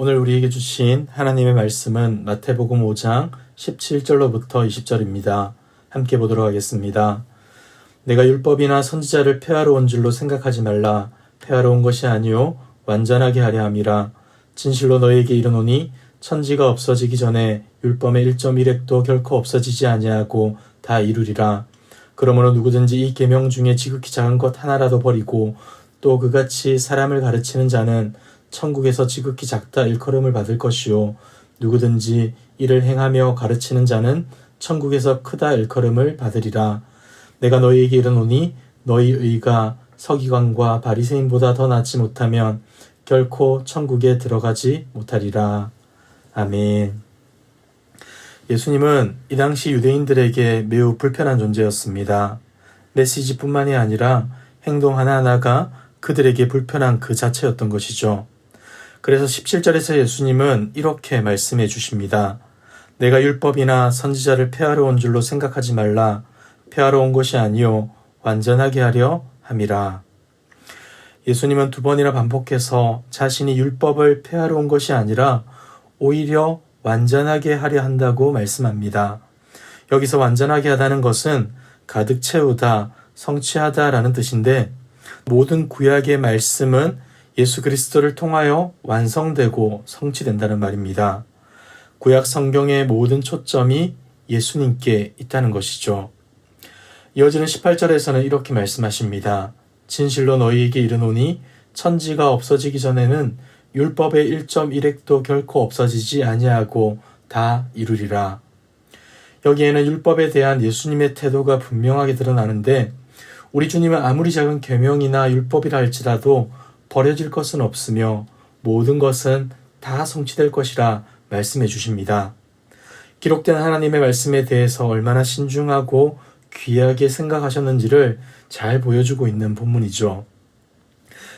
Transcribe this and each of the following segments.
오늘 우리에게 주신 하나님의 말씀은 마태복음 5장 17절로부터 20절입니다. 함께 보도록 하겠습니다. 내가 율법이나 선지자를 폐하러 온 줄로 생각하지 말라. 폐하러 온 것이 아니요 완전하게 하려 함이라. 진실로 너희에게 이르노니 천지가 없어지기 전에 율법의 1.1획도 결코 없어지지 아니하고 다 이루리라. 그러므로 누구든지 이 계명 중에 지극히 작은 것 하나라도 버리고 또 그같이 사람을 가르치는 자는 천국에서 지극히 작다 일컬음을 받을 것이요 누구든지 이를 행하며 가르치는 자는 천국에서 크다 일컬음을 받으리라. 내가 너희에게 이르노니 너희 의가 서기관과 바리새인보다 더 낫지 못하면 결코 천국에 들어가지 못하리라. 아멘. 예수님은 이 당시 유대인들에게 매우 불편한 존재였습니다. 메시지뿐만이 아니라 행동 하나하나가 그들에게 불편한 그 자체였던 것이죠. 그래서 17절에서 예수님은 이렇게 말씀해 주십니다. 내가 율법이나 선지자를 폐하러 온 줄로 생각하지 말라. 폐하러 온 것이 아니요 완전하게 하려 함이라. 예수님은 두 번이나 반복해서 자신이 율법을 폐하러 온 것이 아니라 오히려 완전하게 하려 한다고 말씀합니다. 여기서 완전하게 하다는 것은 가득 채우다, 성취하다라는 뜻인데 모든 구약의 말씀은 예수 그리스도를 통하여 완성되고 성취된다는 말입니다. 구약 성경의 모든 초점이 예수님께 있다는 것이죠. 이어지는 18절에서는 이렇게 말씀하십니다. 진실로 너희에게 이르노니 천지가 없어지기 전에는 율법의 1.1획도 결코 없어지지 아니하고 다 이루리라. 여기에는 율법에 대한 예수님의 태도가 분명하게 드러나는데 우리 주님은 아무리 작은 계명이나 율법이라 할지라도 버려질 것은 없으며 모든 것은 다 성취될 것이라 말씀해 주십니다. 기록된 하나님의 말씀에 대해서 얼마나 신중하고 귀하게 생각하셨는지를 잘 보여주고 있는 본문이죠.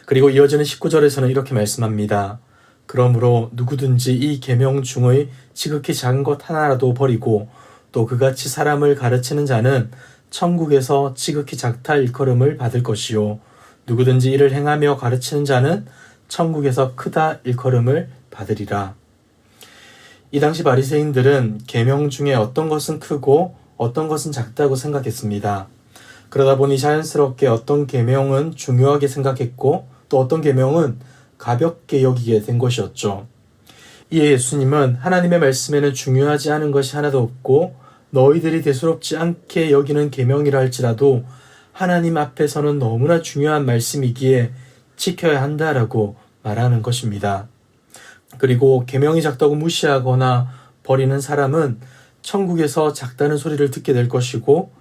그리고 이어지는 19절에서는 이렇게 말씀합니다. 그러므로 누구든지 이 계명 중의 지극히 작은 것 하나라도 버리고 또 그같이 사람을 가르치는 자는 천국에서 지극히 작다 일컬음을 받을 것이요 누구든지 이를 행하며 가르치는 자는 천국에서 크다 일컬음을 받으리라. 이 당시 바리새인들은 계명 중에 어떤 것은 크고 어떤 것은 작다고 생각했습니다. 그러다 보니 자연스럽게 어떤 계명은 중요하게 생각했고 또 어떤 계명은 가볍게 여기게 된 것이었죠. 이에 예수님은 하나님의 말씀에는 중요하지 않은 것이 하나도 없고 너희들이 대수롭지 않게 여기는 계명이라 할지라도 하나님 앞에서는 너무나 중요한 말씀이기에 지켜야 한다라고 말하는 것입니다. 그리고 계명이 작다고 무시하거나 버리는 사람은 천국에서 작다는 소리를 듣게 될 것이고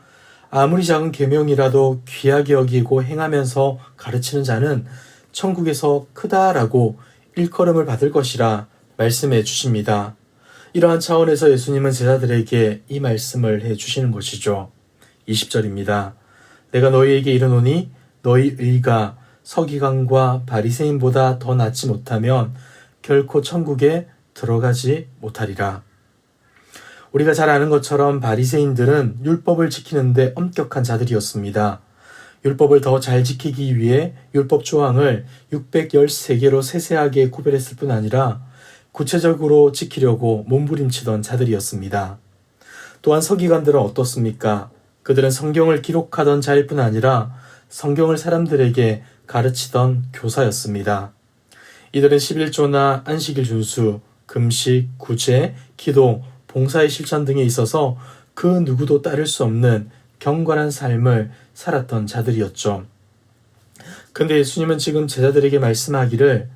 아무리 작은 계명이라도 귀하게 여기고 행하면서 가르치는 자는 천국에서 크다라고 일컬음을 받을 것이라 말씀해 주십니다. 이러한 차원에서 예수님은 제자들에게 이 말씀을 해 주시는 것이죠. 20절입니다. 내가 너희에게 이르노니 너희 의가 서기관과 바리새인보다 더 낫지 못하면 결코 천국에 들어가지 못하리라. 우리가 잘 아는 것처럼 바리새인들은 율법을 지키는데 엄격한 자들이었습니다. 율법을 더 잘 지키기 위해 율법 조항을 613개로 세세하게 구별했을 뿐 아니라 구체적으로 지키려고 몸부림치던 자들이었습니다. 또한 서기관들은 어떻습니까? 그들은 성경을 기록하던 자일 뿐 아니라 성경을 사람들에게 가르치던 교사였습니다. 이들은 11조나 안식일 준수, 금식, 구제, 기도, 봉사의 실천 등에 있어서 그 누구도 따를 수 없는 경건한 삶을 살았던 자들이었죠. 근데 예수님은 지금 제자들에게 말씀하기를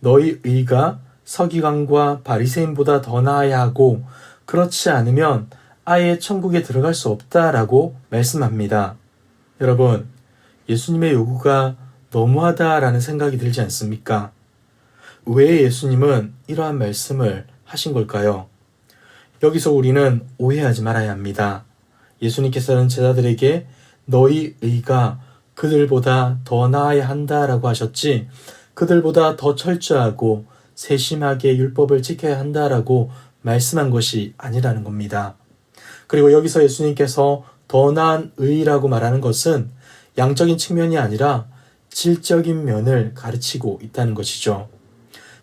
너희 의가 서기관과 바리새인보다 더 나아야 하고 그렇지 않으면 아예 천국에 들어갈 수 없다라고 말씀합니다. 여러분, 예수님의 요구가 너무하다라는 생각이 들지 않습니까? 왜 예수님은 이러한 말씀을 하신 걸까요? 여기서 우리는 오해하지 말아야 합니다. 예수님께서는 제자들에게 너희 의가 그들보다 더 나아야 한다라고 하셨지 그들보다 더 철저하고 세심하게 율법을 지켜야 한다라고 말씀한 것이 아니라는 겁니다. 그리고 여기서 예수님께서 더 나은 의라고 말하는 것은 양적인 측면이 아니라 질적인 면을 가르치고 있다는 것이죠.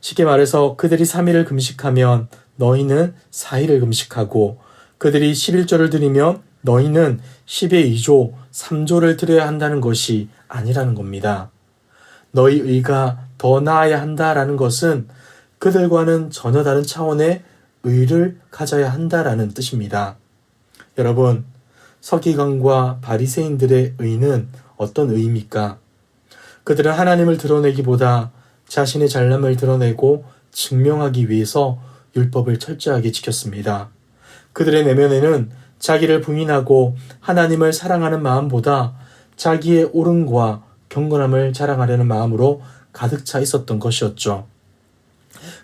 쉽게 말해서 그들이 3일을 금식하면 너희는 4일을 금식하고 그들이 11조를 드리면 너희는 10의 2조, 3조를 드려야 한다는 것이 아니라는 겁니다. 너희 의가 더 나아야 한다라는 것은 그들과는 전혀 다른 차원의 의를 가져야 한다라는 뜻입니다. 여러분, 서기관과 바리새인들의 의는 어떤 의입니까? 그들은 하나님을 드러내기보다 자신의 잘남을 드러내고 증명하기 위해서 율법을 철저하게 지켰습니다. 그들의 내면에는 자기를 부인하고 하나님을 사랑하는 마음보다 자기의 옳음과 경건함을 자랑하려는 마음으로 가득 차 있었던 것이었죠.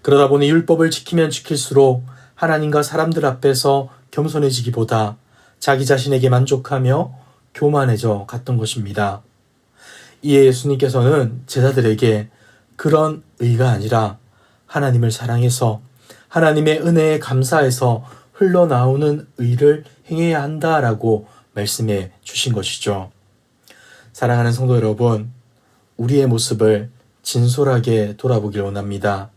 그러다 보니 율법을 지키면 지킬수록 하나님과 사람들 앞에서 겸손해지기보다 자기 자신에게 만족하며 교만해져 갔던 것입니다. 이에 예수님께서는 제자들에게 그런 의가 아니라 하나님을 사랑해서 하나님의 은혜에 감사해서 흘러나오는 의를 행해야 한다라고 말씀해 주신 것이죠. 사랑하는 성도 여러분, 우리의 모습을 진솔하게 돌아보길 원합니다.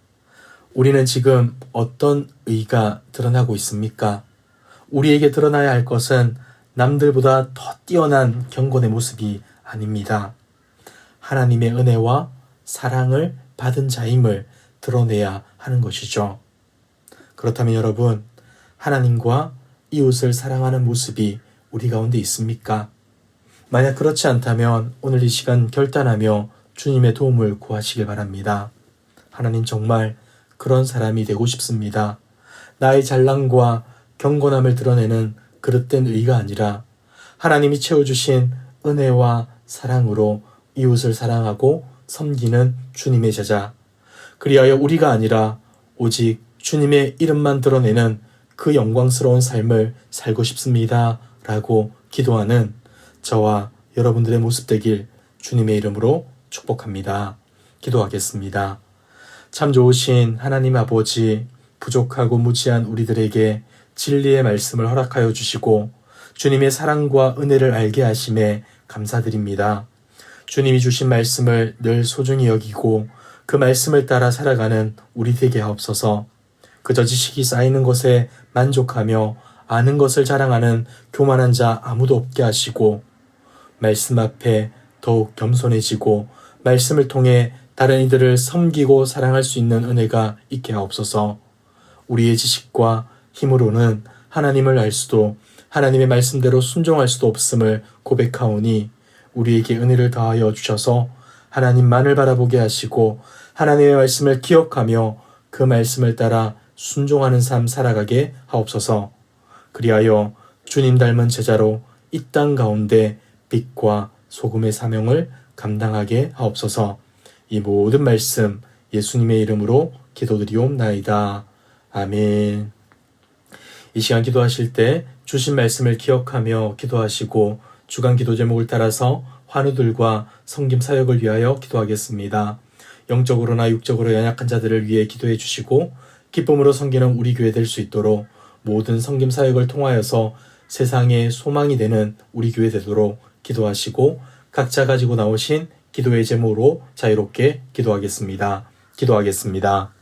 우리는 지금 어떤 의가 드러나고 있습니까? 우리에게 드러나야 할 것은 남들보다 더 뛰어난 경건의 모습이 아닙니다. 하나님의 은혜와 사랑을 받은 자임을 드러내야 하는 것이죠. 그렇다면 여러분, 하나님과 이웃을 사랑하는 모습이 우리 가운데 있습니까? 만약 그렇지 않다면 오늘 이 시간 결단하며 주님의 도움을 구하시길 바랍니다. 하나님, 정말 그런 사람이 되고 싶습니다. 나의 잘남과 경건함을 드러내는 그릇된 의가 아니라 하나님이 채워주신 은혜와 사랑으로 이웃을 사랑하고 섬기는 주님의 제자, 그리하여 우리가 아니라 오직 주님의 이름만 드러내는 그 영광스러운 삶을 살고 싶습니다 라고 기도하는 저와 여러분들의 모습 되길 주님의 이름으로 축복합니다. 기도하겠습니다. 참 좋으신 하나님 아버지, 부족하고 무지한 우리들에게 진리의 말씀을 허락하여 주시고 주님의 사랑과 은혜를 알게 하심에 감사드립니다. 주님이 주신 말씀을 늘 소중히 여기고 그 말씀을 따라 살아가는 우리 되게 하옵소서. 그저 지식이 쌓이는 것에 만족하며 아는 것을 자랑하는 교만한 자 아무도 없게 하시고 말씀 앞에 더욱 겸손해지고 말씀을 통해 다른 이들을 섬기고 사랑할 수 있는 은혜가 있게 하옵소서. 우리의 지식과 힘으로는 하나님을 알 수도 하나님의 말씀대로 순종할 수도 없음을 고백하오니 우리에게 은혜를 더하여 주셔서 하나님만을 바라보게 하시고 하나님의 말씀을 기억하며 그 말씀을 따라 순종하는 삶 살아가게 하옵소서. 그리하여 주님 닮은 제자로 이 땅 가운데 빛과 소금의 사명을 감당하게 하옵소서. 이 모든 말씀 예수님의 이름으로 기도드리옵나이다. 아멘. 이 시간 기도하실 때 주신 말씀을 기억하며 기도하시고 주간 기도 제목을 따라서 환우들과 섬김 사역을 위하여 기도하겠습니다. 영적으로나 육적으로 연약한 자들을 위해 기도해 주시고 기쁨으로 섬기는 우리 교회 될 수 있도록 모든 섬김 사역을 통하여서 세상의 소망이 되는 우리 교회 되도록 기도하시고 각자 가지고 나오신 기도의 제목으로 자유롭게 기도하겠습니다. 기도하겠습니다.